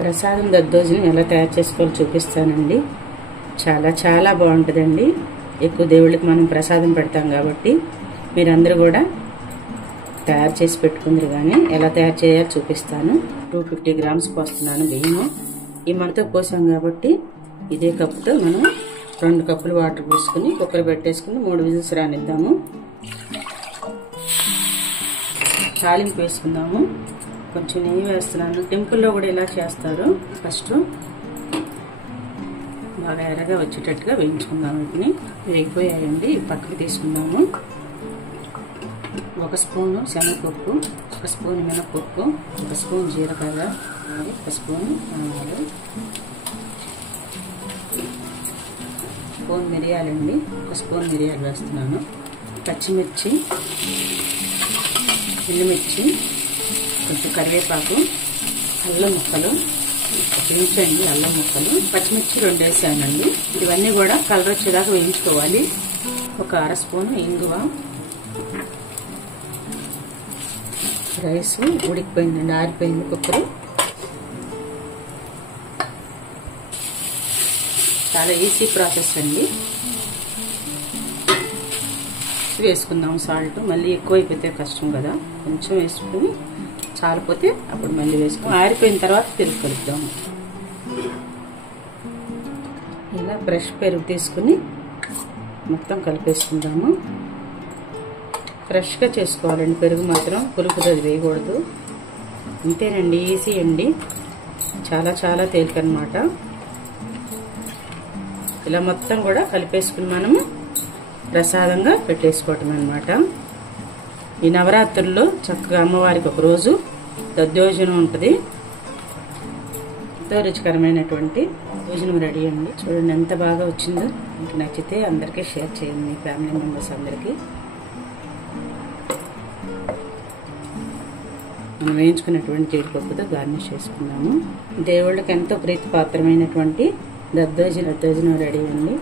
ప్రసాదం దద్దోజనం ఎలా తయారు చేసుకోవాలో చూపిస్తానండి. చాలా చాలా బాగుంటుందండి. ఎక్కువ దేవుళ్ళకి మనం ప్రసాదం పెడతాం కాబట్టి మీరందరూ కూడా తయారు చేసి పెట్టుకుందరు. కానీ ఎలా తయారు చేయాలో చూపిస్తాను. 250 గ్రామ్స్ పోస్తున్నాను బియ్యము. ఈ మనతో పోసాం కాబట్టి ఇదే కప్పుతో మనం 2 కప్పులు వాటర్ పోసుకుని కుక్కర్ పెట్టేసుకుని 3 విజిల్స్ రానిద్దాము. తాలింపు వేసుకుందాము. కొంచెం నెయ్యి వేస్తున్నాను. టెంపుల్లో కూడా ఇలా చేస్తారు. ఫస్ట్ బాగా ఎర్రగా వచ్చేటట్టుగా వేయించుకుందాము. వీటిని వేగిపోయాయండి. పక్కకు తీసుకుందాము. 1 స్పూను శనగపప్పు, 1 స్పూన్ మినపప్పు, 1 స్పూన్ జీలకర్ర, 1 స్పూన్ ఆవాలు, 1 స్పూన్ మిరియాలండి. 1 స్పూన్ మిరియాలు వేస్తున్నాను. పచ్చిమిర్చి, ఎండుమిర్చి, కొంచెం కరివేపాకు, అల్లం ముక్కలు, వేయించండి. అల్లం ముక్కలు, పచ్చిమిర్చి 2 వేసానండి. ఇవన్నీ కూడా కలర్ వచ్చేదాకా వేయించుకోవాలి. 1 అర స్పూన్ ఇంగువ. రైస్ ఉడికిపోయిందండి, ఆరిపోయింది కుక్కర్. చాలా ఈజీ ప్రాసెస్ అండి. వేసుకుందాం సాల్ట్. మళ్ళీ ఎక్కువ అయిపోతే కష్టం కదా, కొంచెం వేసుకుని చాలిపోతే అప్పుడు మళ్ళీ వేసుకుని ఆరిపోయిన తర్వాత పెరుగు కలుపుదాము. ఇలా ఫ్రెష్ పెరుగు తీసుకుని మొత్తం కలిపేసుకుందాము. ఫ్రెష్గా చేసుకోవాలండి. పెరుగు మాత్రం పులుపుది వేయకూడదు. అంతేనండి, ఈజీ అండి. చాలా చాలా తేలికనమాట. ఇలా మొత్తం కూడా కలిపేసుకుని మనము ప్రసాదంగా పెట్టేసుకోవటం అనమాట. ఈ నవరాత్రుల్లో చక్కగా అమ్మవారికి ఒక రోజు దద్దోజనం ఉంటుంది. ఎంతో రుచికరమైనటువంటి భోజనం రెడీ అండి. చూడండి ఎంత బాగా వచ్చిందో. మీకు నచ్చితే అందరికీ షేర్ చేయండి, మీ ఫ్యామిలీ మెంబర్స్ అందరికీ. మనం వేయించుకున్నటువంటి జీడిపప్పుతో గార్నిష్ చేసుకున్నాము. దేవుళ్ళకి ఎంతో ప్రీతిపాత్రమైనటువంటి దద్దోజనం రెడీ అండి.